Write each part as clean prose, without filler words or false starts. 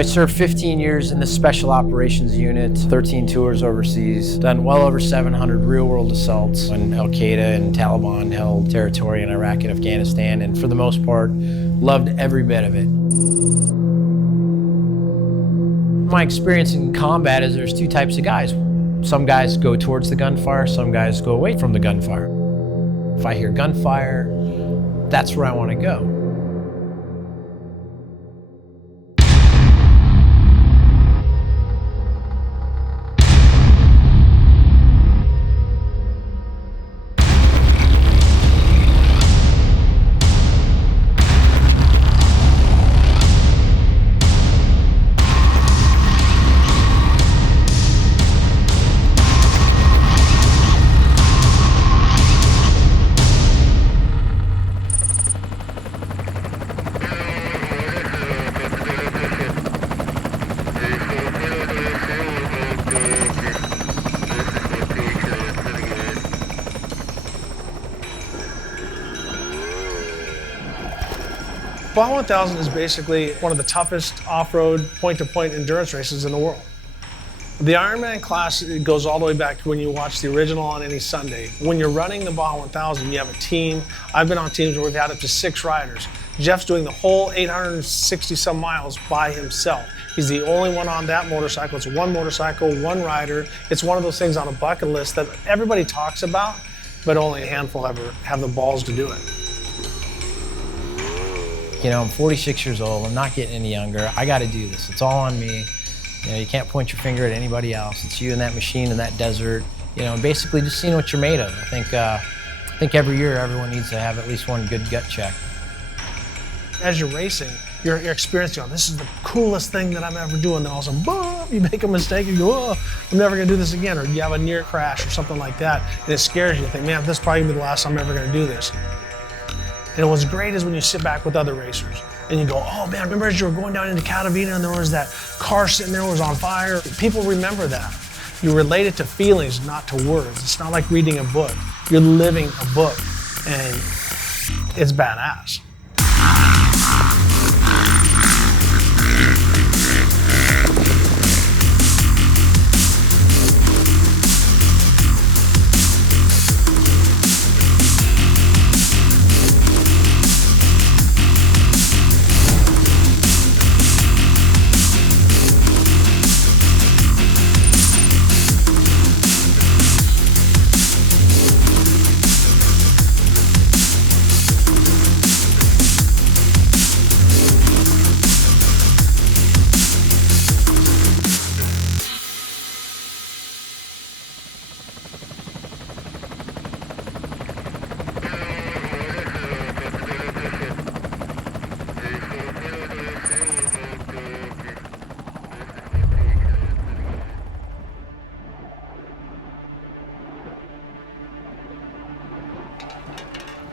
I served 15 years in the Special Operations Unit, 13 tours overseas, done well over 700 real-world assaults when Al-Qaeda and Taliban held territory in Iraq and Afghanistan, and for the most part, loved every bit of it. My experience in combat is there's two types of guys. Some guys go towards the gunfire, some guys go away from the gunfire. If I hear gunfire, that's where I want to go. Baja 1000 is basically one of the toughest off-road point-to-point endurance races in the world. The Ironman class goes all the way back to when you watch the original on any Sunday. When you're running the Baja 1000, you have a team. I've been on teams where we've had up to 6 riders. Jeff's doing the whole 860 some miles by himself. He's the only one on that motorcycle. It's one motorcycle, one rider. It's one of those things on a bucket list that everybody talks about, but only a handful ever have the balls to do it. You know, I'm 46 years old, I'm not getting any younger. I gotta do this, it's all on me. You know, you can't point your finger at anybody else. It's you and that machine in that desert. You know, and basically just seeing what you're made of. I think every year everyone needs to have at least one good gut check. As you're racing, you're experiencing, oh, this is the coolest thing that I'm ever doing. Then all of a sudden, boom, you make a mistake and you go, oh, I'm never gonna do this again. Or you have a near crash or something like that, and it scares you. You think, man, this is probably gonna be the last time I'm ever gonna do this. And what's great is when you sit back with other racers and you go, oh man, remember as you were going down into Catavita and there was that car sitting there that was on fire? People remember that. You relate it to feelings, not to words. It's not like reading a book. You're living a book, and it's badass.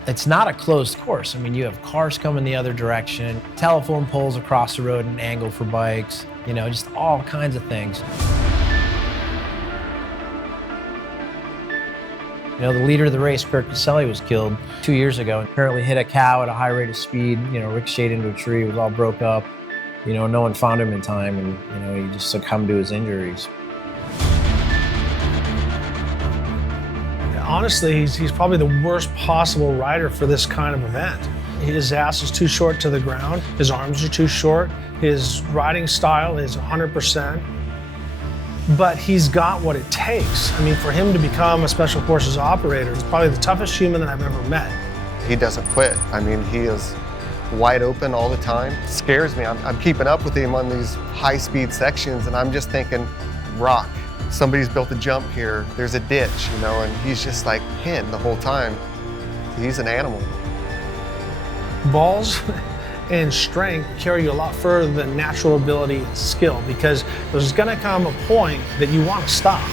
It's not a closed course. I mean, you have cars coming the other direction, telephone poles across the road at an angle for bikes, you know, just all kinds of things. You know, the leader of the race, Kurt Caselli, was killed 2 years ago and apparently hit a cow at a high rate of speed, you know, ricocheted into a tree, was all broke up. You know, no one found him in time and, you know, he just succumbed to his injuries. Honestly, he's probably the worst possible rider for this kind of event. His ass is too short to the ground, his arms are too short, his riding style is 100%, but he's got what it takes. I mean, for him to become a special forces operator, he's probably the toughest human that I've ever met. He doesn't quit. I mean, he is wide open all the time. It scares me. I'm keeping up with him on these high-speed sections, and I'm just thinking, rock. Somebody's built a jump here, there's a ditch, you know, and he's just like pinned the whole time. He's an animal. Balls and strength carry you a lot further than natural ability and skill, because there's gonna come a point that you want to stop.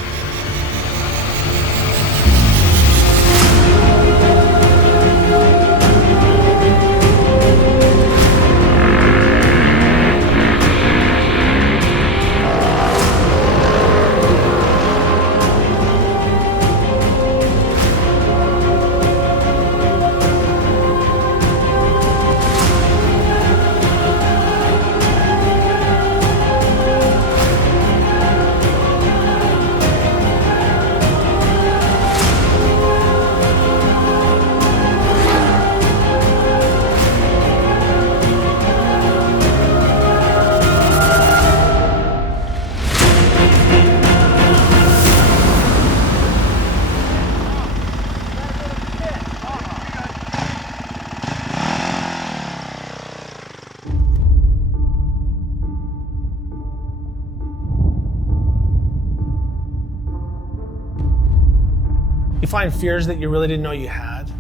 find fears that you really didn't know you had?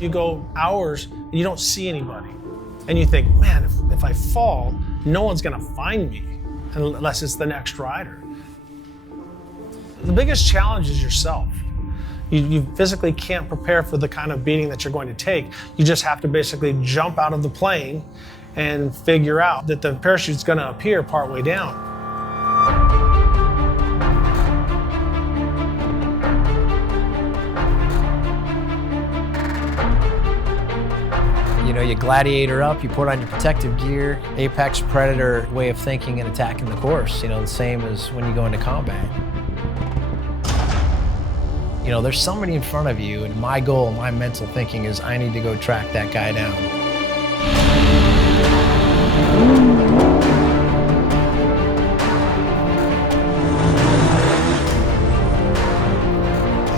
You go hours and you don't see anybody. And you think, man, if I fall, no one's gonna find me unless it's the next rider. The biggest challenge is yourself. You physically can't prepare for the kind of beating that you're going to take. You just have to basically jump out of the plane and figure out that the parachute's gonna appear partway down. You know, you gladiator up, you put on your protective gear, apex predator way of thinking and attacking the course, you know, the same as when you go into combat. You know, there's somebody in front of you, and my goal, my mental thinking is I need to go track that guy down.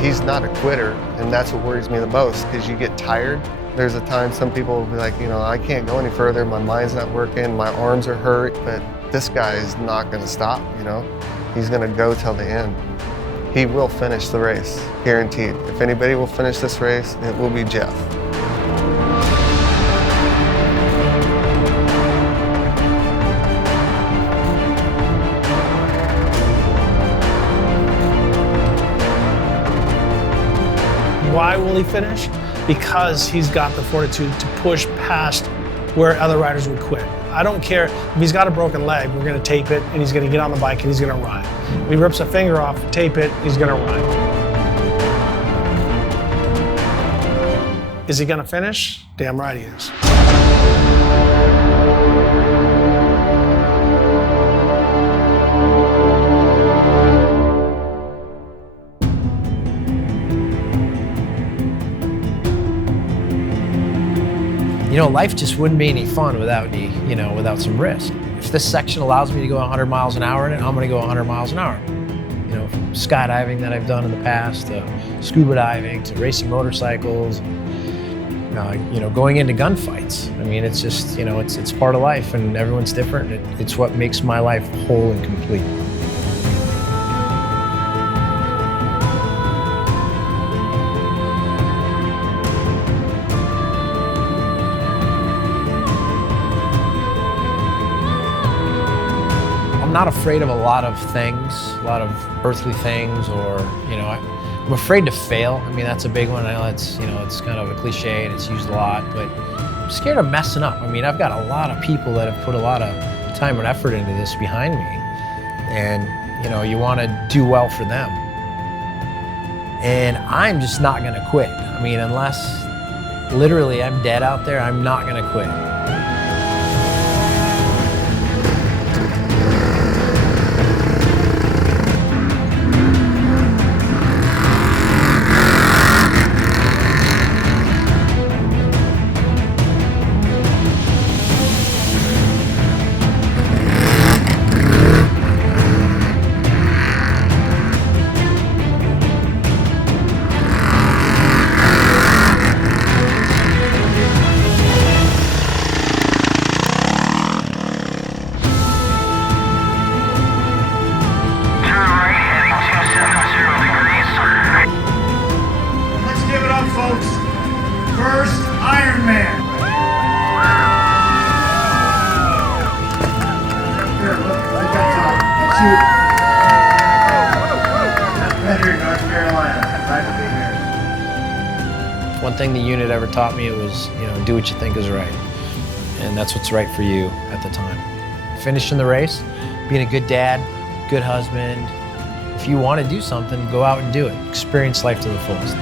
He's not a quitter, and that's what worries me the most, because you get tired. There's a time some people will be like, you know, I can't go any further, my mind's not working, my arms are hurt, but this guy is not gonna stop, you know? He's gonna go till the end. He will finish the race, guaranteed. If anybody will finish this race, it will be Jeff. Why will he finish? Because he's got the fortitude to push past where other riders would quit. I don't care if he's got a broken leg, we're gonna tape it and he's gonna get on the bike and he's gonna ride. If he rips a finger off, tape it, he's gonna ride. Is he gonna finish? Damn right he is. You know, life just wouldn't be any fun without without some risk. If this section allows me to go 100 miles an hour in it, I'm gonna go 100 miles an hour. You know, from skydiving that I've done in the past, to scuba diving, to racing motorcycles, you know, going into gunfights. I mean, it's just, you know, it's part of life, and everyone's different. It's what makes my life whole and complete. I'm not afraid of a lot of things, a lot of earthly things, or, you know, I'm afraid to fail. I mean, that's a big one. I know it's, you know, it's kind of a cliche and it's used a lot, but I'm scared of messing up. I mean, I've got a lot of people that have put a lot of time and effort into this behind me, and, you know, you want to do well for them. And I'm just not going to quit. I mean, unless literally I'm dead out there, I'm not going to quit. folks. First Ironman. Here, look at that. That's you. Benrud, North Carolina. Glad to be here. One thing the unit ever taught me was, do what you think is right. And that's what's right for you at the time. Finishing the race, being a good dad, good husband. If you want to do something, go out and do it. Experience life to the fullest.